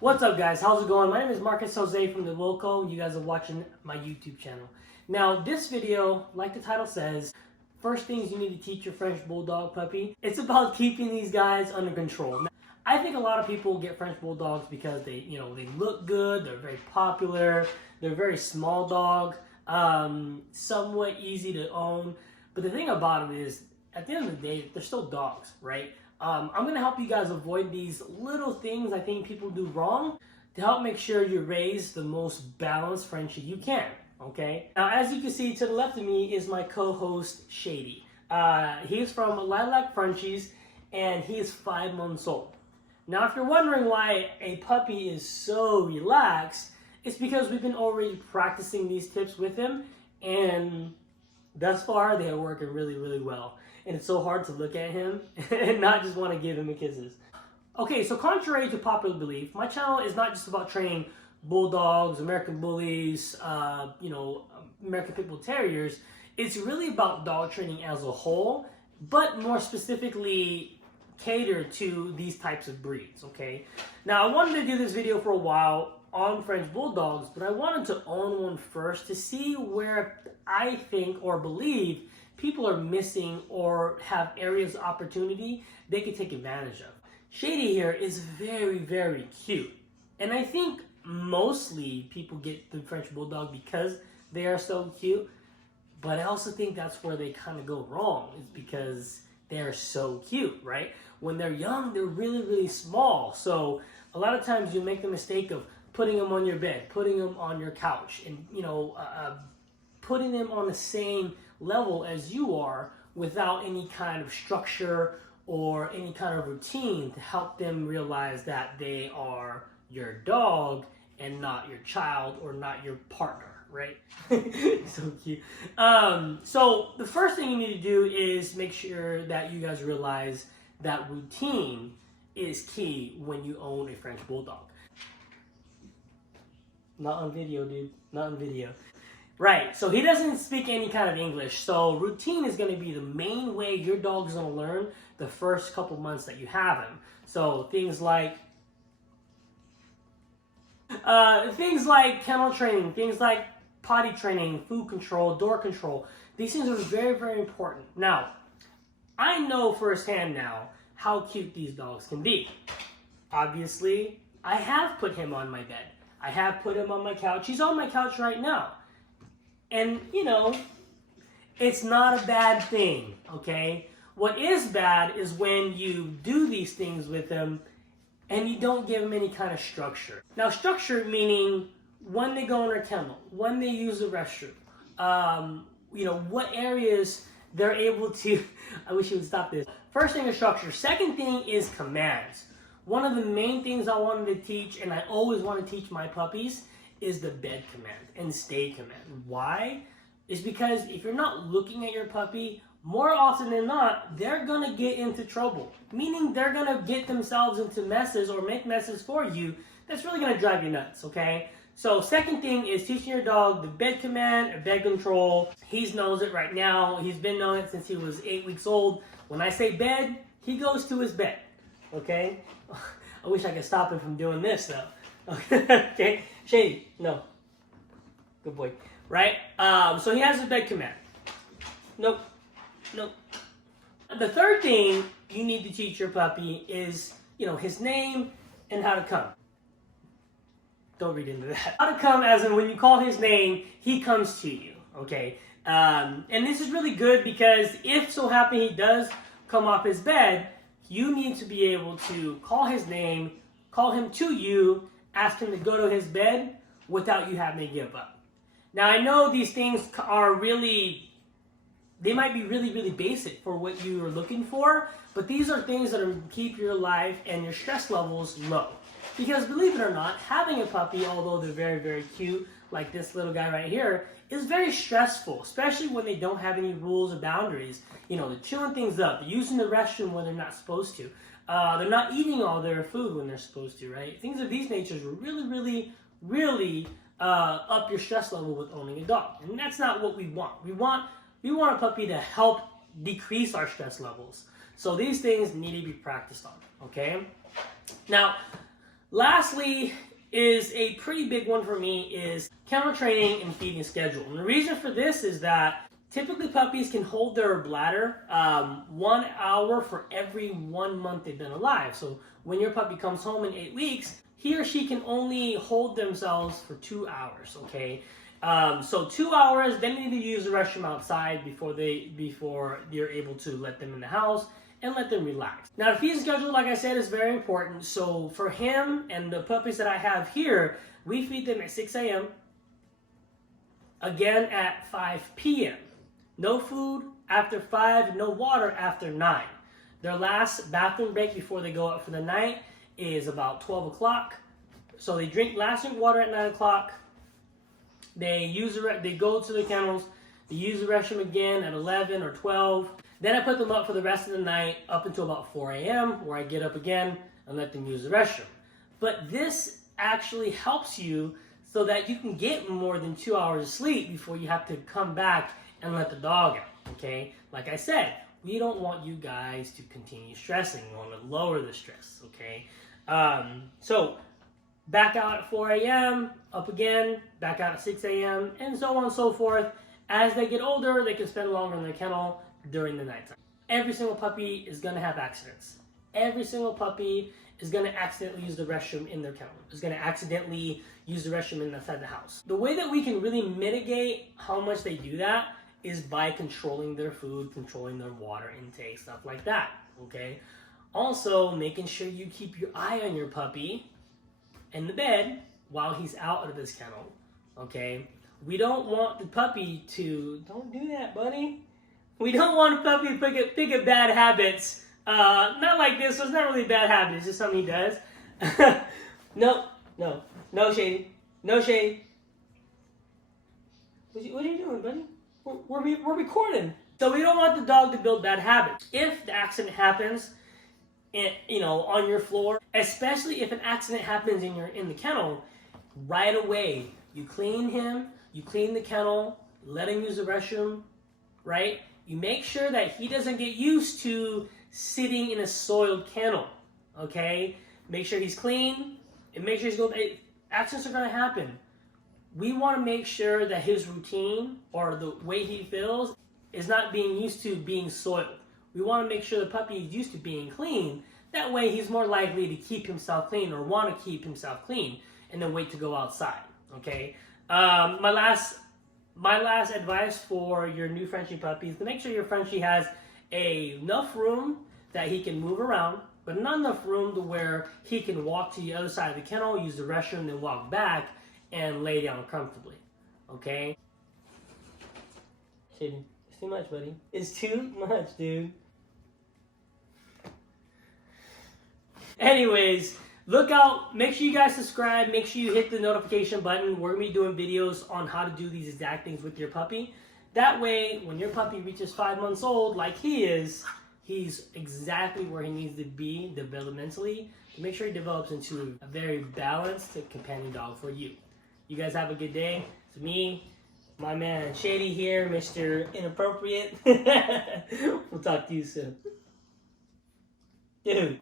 What's up, guys? How's it going? My name is Marcus Jose from the Wilco. You guys are watching my YouTube channel. Now, this video, like the title says, first things you need to teach your French Bulldog puppy. It's about keeping these guys under control. Now, I think a lot of people get French Bulldogs because they look good, they're very popular, they're very small dog, somewhat easy to own. But the thing about it is, at the end of the day, they're still dogs, right? I'm going to help you guys avoid these little things I think people do wrong to help make sure you raise the most balanced Frenchie you can, okay? Now, as you can see to the left of me is my co-host, Shady. He's from Lilac Frenchies, and he is 5 months old. Now, if you're wondering why a puppy is so relaxed, it's because we've been already practicing these tips with him, and thus far, they are working really, really well. And it's so hard to look at him and not just want to give him a kisses. Okay, so contrary to popular belief, my channel is not just about training bulldogs, American bullies, American Pit Bull Terriers. It's really about dog training as a whole, but more specifically cater to these types of breeds, okay? Now, I wanted to do this video for a while on French Bulldogs, but I wanted to own one first to see where I think or believe people are missing or have areas of opportunity they can take advantage of. Shady here is very, very cute. And I think mostly people get the French Bulldog because they are so cute. But I also think that's where they kind of go wrong, is because they're so cute, right? When they're young, they're really, really small. So a lot of times you make the mistake of putting them on your bed, putting them on your couch, and putting them on the same level as you are without any kind of structure or any kind of routine to help them realize that they are your dog and not your child or not your partner, right? So cute. So the first thing you need to do is make sure that you guys realize that routine is key when you own a French Bulldog. Not on video, dude. Not on video. Right, so he doesn't speak any kind of English, so routine is going to be the main way your dog is going to learn the first couple months that you have him. So things like kennel training, things like potty training, food control, door control. These things are very, very important. Now, I know firsthand now how cute these dogs can be. Obviously, I have put him on my bed. I have put him on my couch. He's on my couch right now. And, it's not a bad thing, okay? What is bad is when you do these things with them and you don't give them any kind of structure. Now, structure meaning when they go in their kennel, when they use the restroom, what areas they're able to... I wish you would stop this. First thing is structure. Second thing is commands. One of the main things I wanted to teach, and I always want to teach my puppies, is the bed command and stay command. Why? Is because if you're not looking at your puppy, more often than not, they're gonna get into trouble. Meaning they're gonna get themselves into messes or make messes for you that's really gonna drive you nuts, okay? So second thing is teaching your dog the bed command or bed control. He knows it right now. He's been knowing it since he was 8 weeks old. When I say bed, he goes to his bed, okay? I wish I could stop him from doing this though. Okay, Shady, no. Good boy. Right? So he has his bed command. Nope. Nope. The third thing you need to teach your puppy is, his name and how to come. Don't read into that. How to come as in when you call his name, he comes to you, okay? And this is really good because if so happen he does come off his bed, you need to be able to call his name, call him to you, ask him to go to his bed without you having to give up. Now, I know these things are they might be really, really basic for what you are looking for, but these are things that keep your life and your stress levels low. Because believe it or not, having a puppy, although they're very, very cute, like this little guy right here, is very stressful, especially when they don't have any rules or boundaries. They're chewing things up, they're using the restroom when they're not supposed to. They're not eating all their food when they're supposed to, right? Things of these natures will really, really, really up your stress level with owning a dog. And that's not what we want. We want a puppy to help decrease our stress levels. So these things need to be practiced on, okay? Now, Lastly, is a pretty big one for me is kennel training and feeding schedule. And the reason for this is that typically puppies can hold their bladder 1 hour for every 1 month they've been alive. So when your puppy comes home in 8 weeks, he or she can only hold themselves for 2 hours, okay? So 2 hours, then they need to use the restroom outside before you're able to let them in the house and let them relax. Now, the feeding schedule, like I said, is very important. So for him and the puppies that I have here, we feed them at 6 a.m., again at 5 p.m. No food after 5, no water after 9. Their last bathroom break before they go out for the night is about 12 o'clock. So they drink last drink water at 9 o'clock. They go to the kennels, they use the restroom again at 11 or 12. Then I put them up for the rest of the night up until about 4 a.m. where I get up again and let them use the restroom. But this actually helps you so that you can get more than 2 hours of sleep before you have to come back and let the dog out, okay? Like I said, we don't want you guys to continue stressing. We want to lower the stress, okay? So back out at 4 a.m., up again, back out at 6 a.m., and so on and so forth. As they get older, they can spend longer in the kennel during the nighttime. Every single puppy is going to have accidents. Every single puppy is going to accidentally use the restroom in their kennel. Is going to accidentally use the restroom inside the house. The way that we can really mitigate how much they do that is by controlling their food, controlling their water intake, stuff like that, okay? Also, making sure you keep your eye on your puppy in the bed while he's out of his kennel, okay? We don't want the puppy to, don't do that, buddy. We don't want a puppy to pick up bad habits. Not like this, so it's not really bad habits, it's just something he does. No, Shady. No, Shady. What are you doing, buddy? We're recording. So we don't want the dog to build bad habits. If the accident happens, on your floor, especially if an accident happens in the kennel, right away, you clean him, you clean the kennel, let him use the restroom, right? You make sure that he doesn't get used to sitting in a soiled kennel, okay? Make sure he's clean, and make sure he's going. Accidents are going to happen. We want to make sure that his routine or the way he feels is not being used to being soiled. We want to make sure the puppy is used to being clean. That way he's more likely to keep himself clean or want to keep himself clean and then wait to go outside, okay? My last advice for your new Frenchie puppy is to make sure your Frenchie has enough room that he can move around, but not enough room to where he can walk to the other side of the kennel, use the restroom, then walk back and lay down comfortably, okay? It's too much, buddy. It's too much, dude. Anyways, look out. Make sure you guys subscribe. Make sure you hit the notification button. We're going to be doing videos on how to do these exact things with your puppy. That way, when your puppy reaches 5 months old, like he is, he's exactly where he needs to be developmentally to make sure he develops into a very balanced companion dog for you. You guys have a good day. It's me, my man Shady here, Mr. Inappropriate. We'll talk to you soon. Dude.